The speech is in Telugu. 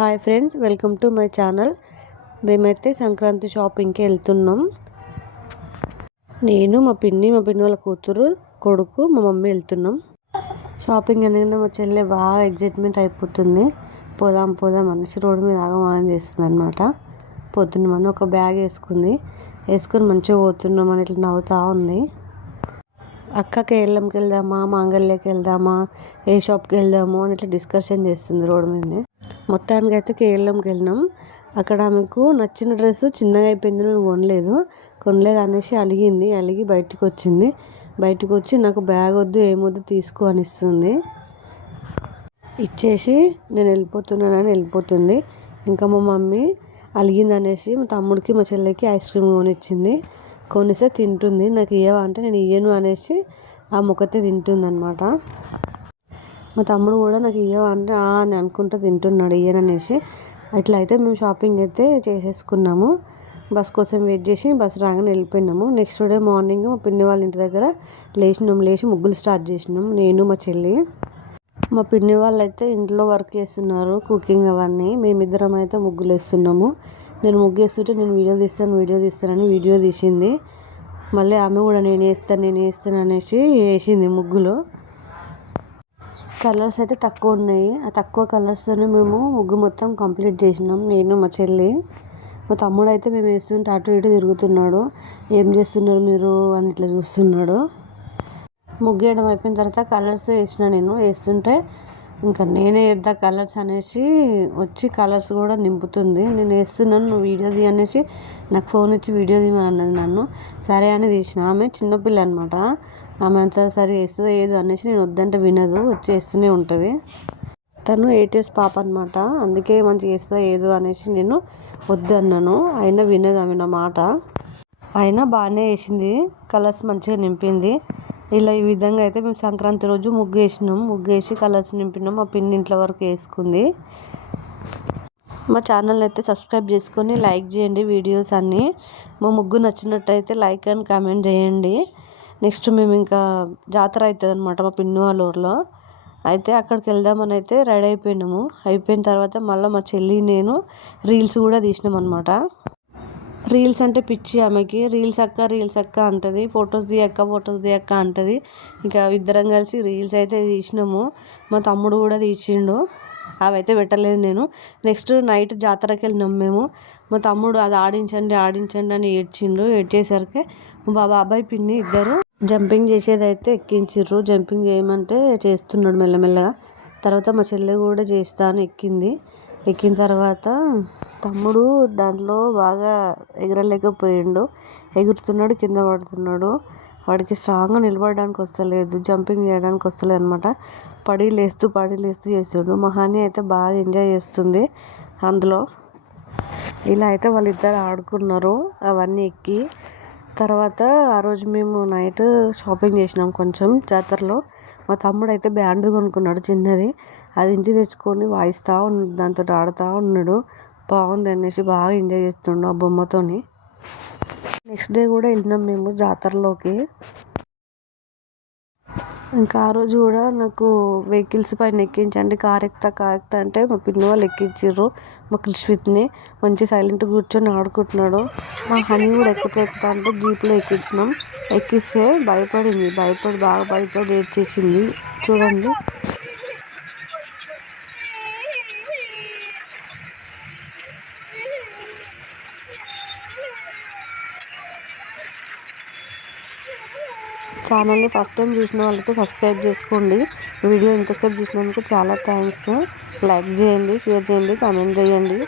Hi friends, welcome to my channel. మేమైతే సంక్రాంతి షాపింగ్కి వెళ్తున్నాం. నేను మా పిన్ని వాళ్ళ కూతురు కొడుకు మా మమ్మీ వెళ్తున్నాం. షాపింగ్ అనగానే మా చెల్లె బాగా ఎగ్జైట్మెంట్ అయిపోతుంది. పోదాం అనేసి రోడ్డు మీద ఆగమాగం చేస్తుంది అనమాట. పొద్దున్న ఒక బ్యాగ్ వేసుకొని మంచిగా పోతున్నాం అని ఇట్లా నవ్వుతూ ఉంది. అక్క కేరళంకి వెళ్దామా, మాంగళ్యకి వెళ్దామా, ఏ షాప్కి వెళ్దాము అని ఇట్లా డిస్కషన్ చేస్తుంది రోడ్డు మీదనే. మొత్తానికి అయితే కేరళంకి వెళ్ళినాం. అక్కడ ఆమెకు నచ్చిన డ్రెస్ చిన్నగా అయిపోయింది, నేను కొనలేదు అనేసి అలిగి బయటకు వచ్చి నాకు బ్యాగ్ వద్దు ఏమొద్దు తీసుకో అని ఇచ్చేసి నేను వెళ్ళిపోతుంది. ఇంకా మా మమ్మీ అలిగింది అనేసి మా తమ్ముడికి మా చెల్లెకి ఐస్ క్రీమ్ కొనిస్తే తింటుంది. నాకు ఇయ్యవా అంటే నేను ఇయ్యను అనేసి ఆ ముక్కతే తింటుంది అనమాట. మా తమ్ముడు కూడా నాకు ఇయ్యవా అంటే అని అనుకుంటూ తింటున్నాడు ఇయ్యననేసి. అట్లా అయితే మేము షాపింగ్ అయితే చేసేసుకున్నాము. బస్ కోసం వెయిట్ చేసి బస్ రాగానే వెళ్ళిపోయినాము. నెక్స్ట్ డే మార్నింగ్ మా పిన్ని వాళ్ళ ఇంటి దగ్గర లేచి ముగ్గులు స్టార్ట్ చేసినాం, నేను మా చెల్లి. మా పిన్ని వాళ్ళు అయితే ఇంట్లో వర్క్ చేస్తున్నారు, కుకింగ్ అవన్నీ. మేమిద్దరం అయితే ముగ్గులు వేస్తున్నాము. నేను ముగ్గు వేస్తుంటే నేను వీడియో తీస్తానని వీడియో తీసింది. మళ్ళీ ఆమె కూడా నేను వేస్తాను అనేసి వేసింది ముగ్గులు. కలర్స్ అయితే తక్కువ ఉన్నాయి. ఆ తక్కువ కలర్స్తోనే మేము ముగ్గు మొత్తం కంప్లీట్ చేసినాం, నేను మా చెల్లి. మా తమ్ముడు అయితే మేము వేస్తుంటే అటు ఇటు తిరుగుతున్నాడు. ఏం చేస్తున్నారు మీరు అని ఇట్లా చూస్తున్నాడు. ముగ్గు వేయడం అయిపోయిన తర్వాత కలర్స్ నేను వేస్తుంటే ఇంకా నేనే వేద్దా కలర్స్ అనేసి వచ్చి కలర్స్ కూడా నింపుతుంది. నేను వేస్తున్నాను, నువ్వు వీడియో తీ అనేసి నాకు ఫోన్ ఇచ్చి వీడియో తీయమని అన్నది నన్ను. సరే అని తీసిన. ఆమె చిన్నపిల్ల అనమాట. ఆమె అంతా సరే వేస్తుందో ఏదో అనేసి నేను వద్దంటే వినదు, వచ్చి వేస్తూనే ఉంటుంది. తను 8 years పాప అనమాట. అందుకే మంచిగా వేస్తుందో ఏదో అనేసి నేను వద్దు అన్నాను. అయినా వినదు ఆమె నా మాట. అయినా బాగానే వేసింది, కలర్స్ మంచిగా నింపింది. ఇలా ఈ విధంగా అయితే మేము సంక్రాంతి రోజు ముగ్గు వేసి కలర్స్ నింపినాం. మా పిన్ని ఇంట్లో వరకు వేసుకుంది. మా ఛానల్ని అయితే సబ్స్క్రైబ్ చేసుకొని లైక్ చేయండి వీడియోస్ అన్నీ. మా ముగ్గు నచ్చినట్టయితే లైక్ అండ్ కామెంట్ చేయండి. నెక్స్ట్ మేము ఇంకా జాతర అవుతుంది అనమాట మా పిన్ని వాళ్ళ ఊర్లో. అయితే అక్కడికి వెళ్దామని అయితే రెడీ అయిపోయినాము. అయిపోయిన తర్వాత మళ్ళీ మా చెల్లి నేను రీల్స్ కూడా తీసినాం అనమాట. రీల్స్ అంటే పిచ్చి ఆమెకి. రీల్స్ అక్క అంటది, ఫొటోస్ తీయక్క అంటది. ఇంకా ఇద్దరం కలిసి రీల్స్ అయితే తీసినాము. మా తమ్ముడు కూడా తీసిండు, అవైతే పెట్టలేదు నేను. నెక్స్ట్ నైట్ జాతరకి వెళ్ళినాం మేము. మా తమ్ముడు అది ఆడించండి అని ఏడ్చేసరికి మా బాబాయ్ పిన్ని ఇద్దరు జంపింగ్ చేసేది అయితే ఎక్కించిర్రు. జంపింగ్ చేయమంటే చేస్తున్నాడు మెల్లమెల్లగా. తర్వాత మా చెల్లె కూడా చేస్తా అని ఎక్కిన తర్వాత తమ్ముడు దాంట్లో బాగా ఎగరలేకపోయిండు. ఎగురుతున్నాడు, కింద పడుతున్నాడు. వాడికి స్ట్రాంగ్గా నిలబడడానికి వస్తలేదు, జంపింగ్ చేయడానికి వస్తలేదు అనమాట. పడి లేస్తూ చేస్తుండు. మహాని అయితే బాగా ఎంజాయ్ చేస్తుంది అందులో. ఇలా అయితే వాళ్ళిద్దరు ఆడుకున్నారు అవన్నీ ఎక్కి. తర్వాత ఆ రోజు మేము నైట్ షాపింగ్ చేసినాం కొంచెం జాతరలో. మా తమ్ముడు అయితే బ్యాండ్ కొనుక్కున్నాడు చిన్నది. అది ఇంటికి తెచ్చుకొని వాయిస్తూ ఉన్నాడు, దాంతో ఆడుతూ ఉన్నాడు. బాగుంది అనేసి బాగా ఎంజాయ్ చేస్తుండు ఆ బొమ్మతోని. నెక్స్ట్ డే కూడా వెళ్ళినాం మేము జాతరలోకి. ఇంకా ఆ రోజు కూడా నాకు వెహికల్స్ పైన ఎక్కించండి, కార్ ఎక్కుతా అంటే మా పిన్ని వాళ్ళు ఎక్కించారు. మా క్రిష్విత్ని మంచి సైలెంట్గా కూర్చొని ఆడుకుంటున్నాడు. మా హనీ కూడా ఎక్కుతా అంటే జీప్లో ఎక్కించినాం. ఎక్కిస్తే బాగా భయపడి ఏడ్చేసింది చూడండి. ఛానల్ని ఫస్ట్ టైం చూసిన వాళ్ళైతే సబ్స్క్రైబ్ చేసుకోండి. వీడియో ఇంతసేపు చూసినందుకు చాలా థ్యాంక్స్. లైక్ చేయండి, షేర్ చేయండి, కామెంట్ చేయండి.